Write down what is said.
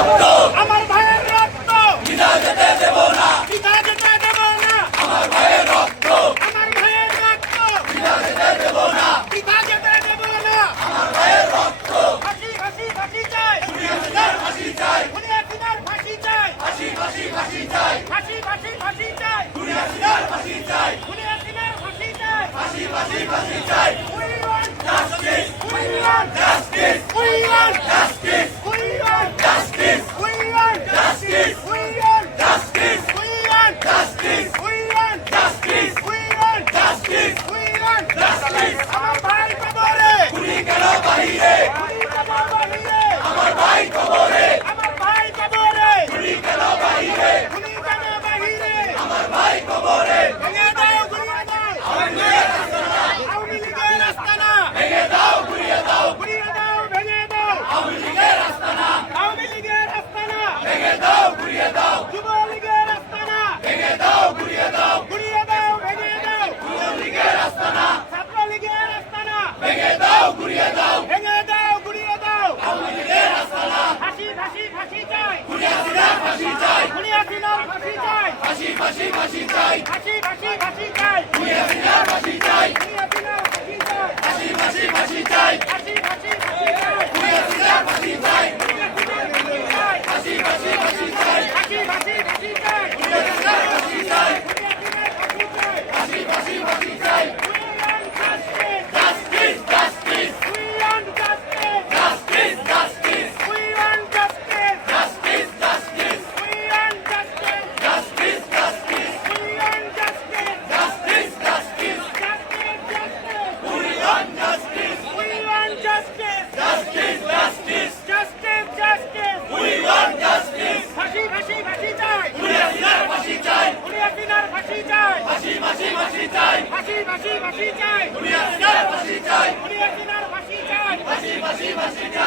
আমার ভাইয়ের রক্ত পিতা যেতে দেব না, পিতা যেতে দেব না, আমার ভাইয়ের রক্ত, আমার ভাইয়ের রক্ত পিতা যেতে দেব না, পিতা যেতে দেব না, আমার ভাইয়ের রক্ত। ফাঁসি ফাঁসি ফাঁসি চাই, খুনিয়ার ফাঁসি চাই, খুনিয়ার ফাঁসি চাই, ফাঁসি ফাঁসি ফাঁসি চাই, ফাঁসি ফাঁসি ফাঁসি চাই, খুনিয়ার ফাঁসি চাই, খুনিয়ার ফাঁসি চাই, ফাঁসি ফাঁসি ফাঁসি চাই। We want justice, we want justice, we want justice, we want justice, we want justice, we want justice, we want justice, we want justice, we want justice, we want justice. আমার ভাই কবরে, খুনি কেন বাহিরে, খুনি কেন বাহিরে, আমার ভাই কবরে, আমার ভাই কবরে, খুনি কেন বাহিরে, খুনি কেন বাহিরে, আমার ভাই কবরে। ভেঙে দাও, ঘুরিয়ে দাও, আওয়ামী লীগের আস্তানা, ভেঙে দাও, ঘুরিয়ে দাও, ঘুরিয়ে দাও, ভেঙে দাও, আওয়ামী লীগের আস্তানা, আওয়ামী লীগের আস্তানা, ভেঙে দাও, ঘুরিয়ে দাও, যুবলীগের আস্তানা, ভেঙে দাও, ঘুরিয়ে দাও, ঘুরিয়ে দাও, ভেঙে দাও, যুবলীগের আস্তানা, ছাত্রলীগের আস্তানা, ভেঙে দাও, ঘুরিয়ে দাও, ভেঙে দাও, ঘুরিয়ে দাও, আওয়ামী লীগের আস্তানা। ফাঁসি ফাঁসি ফাঁসি চাই, খুনিয়ার ফাঁসি চাই, খুনিয়ার ফাঁসি চাই, ফাঁসি ফাঁসি ফাঁসি চাই, ফাঁসি ফাঁসি ফাঁসি চাই, খুনিয়ার ফাঁসি চাই, খুনিয়ার ফাঁসি চাই, ফাঁসি ফাঁসি ফাঁসি চাই, ফাঁসি ফাঁসি ফাঁসি চাই, খুনিয়ার ফাঁসি চাই, ফাঁসি ফাঁসি ফাঁসি চাই, ফাঁসি ফাঁসি ফাঁসি চাই, খুনিয়ার ফাঁসি চাই, ফাঁসি ফাঁসি ফাঁসি চাই। Justice, justice, we want justice, justice, justice, we want justice, justice, justice, we want justice, justice, justice, we want justice, justice, justice, justice, justice, we want justice, we want justice, justice, justice, justice, justice, we want justice. ফাঁসি ফাঁসি ফাঁসি চাই, খুনিয়ার ফাঁসি চাই, খুনিয়ার ফাঁসি চাই, ফাঁসি ফাঁসি ফাঁসি চাই, ফাঁসি ফাঁসি ফাঁসি চাই, খুনিয়ার ফাঁসি চাই, খুনিয়ার ফাঁসি চাই, ফাঁসি ফাঁসি ফাঁসি চাই।